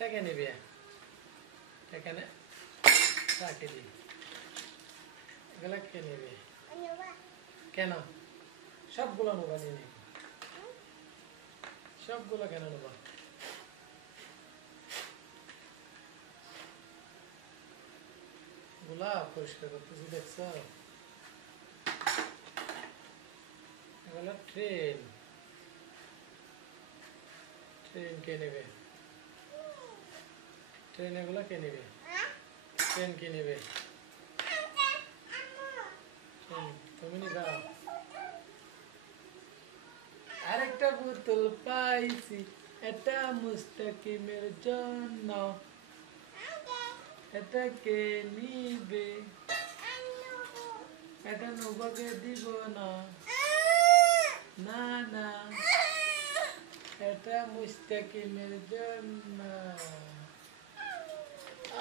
টাকা নেবে টাকা নে রাখে দি এগুলা কে নেবে কেন সবগুলো নেবা নিয়ে সবগুলো কেন নেবা গুলা পরিষ্কার করতেছি দেখছো এগুলো ট্রেন ট্রেন কে নেবে ট্রেন এগুলো কে নেবে ট্রেন কে নেবে তুমি নিবা আরেকটা বোতল পাইছি এটা মুস্তাকিমের জন্য এটা কে নিবে এটা নবাকে দিব না না না এটা মুস্তাকিমের জন্য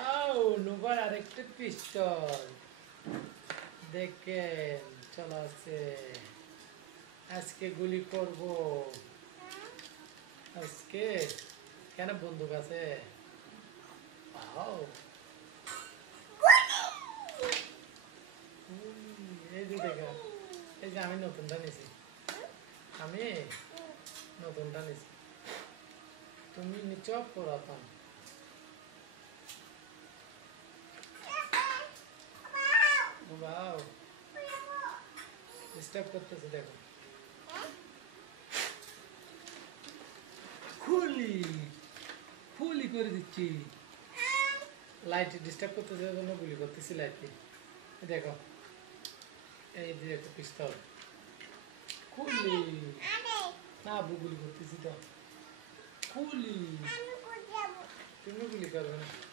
আও নবার আরেকটা পিস্তল দেখেন চলো আছে আজকে গুলি করব আজকে কেন বন্দুক আছে এই যে দেখা এই যে আমি নতুনটা নিছি আমি নতুনটা নিছি তুমি নিচে পুরাতন বাও ডিস্টার্ব করতেছে দেখো খুলি খুলি করে দিচ্ছি লাইট ডিস্টার্ব করতেছে জন্য গুলি করতেছি লাইটকে দেখো এই যে একটা পিস্তল খুলি না গুলি করতেছি তো খুলি তুমি গুলি করবে না